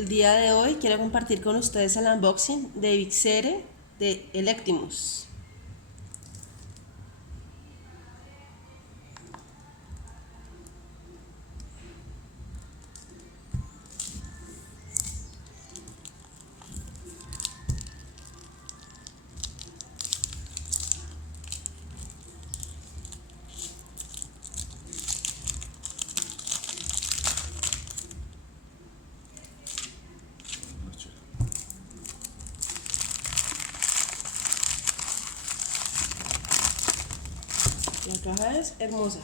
El día de hoy quiero compartir con ustedes el unboxing de Bixere de Electimus. La caja es hermosa.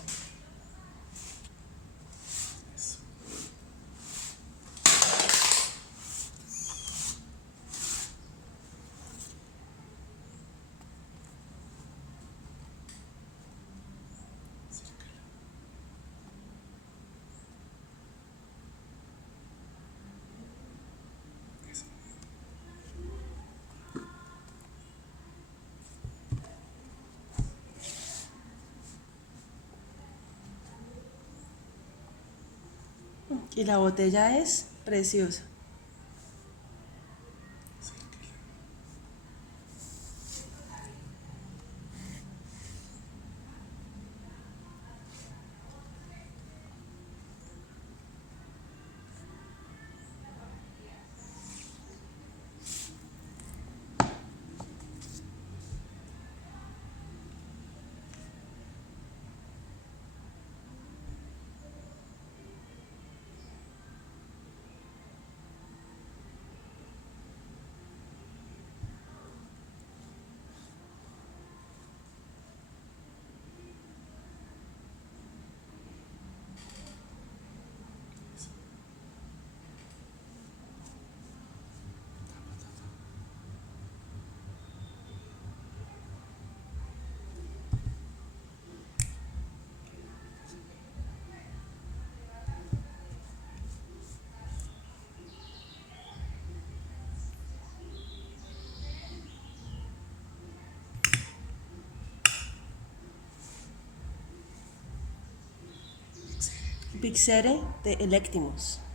Y la botella es preciosa. Bixere de Electimus.